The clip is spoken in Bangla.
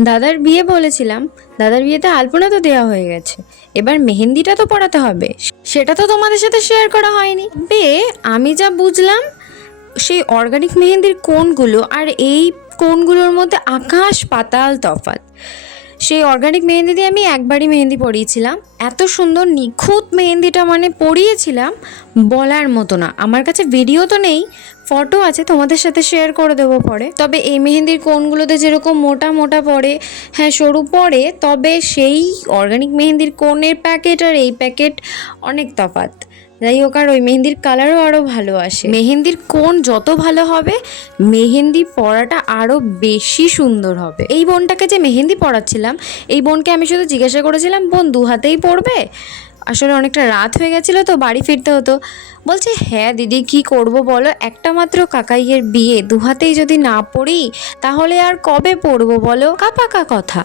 দাদার বিয়ে বলেছিলাম, দাদার বিয়েতে আলপনা তো দেওয়া হয়ে গেছে। এবার মেহেন্দিটা তো পড়াতে হবে। সেটা তো তোমাদের সাথে শেয়ার করা হয়নি। বে, আমি যা বুঝলাম, সেই অর্গানিক মেহেন্দির কোনগুলো আর এই কোনগুলোর মধ্যে আকাশ পাতাল তফাৎ। সেই অর্গানিক মেহেন্দি দিয়ে আমি একবারই মেহেন্দি পরিয়েছিলাম। এত সুন্দর নিখুঁত মেহেন্দিটা মানে পরিয়েছিলাম বলার মতো না। আমার কাছে ভিডিও তো নেই ফটো আছে, তোমাদের সাথে শেয়ার করে দেবো পরে। তবে এই মেহেন্দির কোনগুলোতে যেরকম মোটা মোটা পড়ে হ্যাঁ সরু পড়ে, তবে সেই অর্গানিক মেহেন্দির কোনের প্যাকেট আর এই প্যাকেট অনেক তফাৎ। যাই হোক, আর ওই মেহেন্দির কালারও আরও ভালো আসে। মেহেন্দির কোন যত ভালো হবে, মেহেন্দি পরাটা আরও বেশি সুন্দর হবে। এই বোনটাকে যে মেহেন্দি পরাচ্ছিলাম, এই বোনকে আমি শুধু জিজ্ঞাসা করেছিলাম, বোন দু হাতেই পড়বে আসলে অনেকটা রাত হয়ে গেছিল তো বাড়ি ফিরতে হতো। বলছে হ্যাঁ দিদি, কি করব বলো? একটা মাত্র কাকাইয়ের বিয়ে। দুহাতেই যদি না পড়ি, তাহলে আর কবে পড়ব বলো? কাপাকা কথা।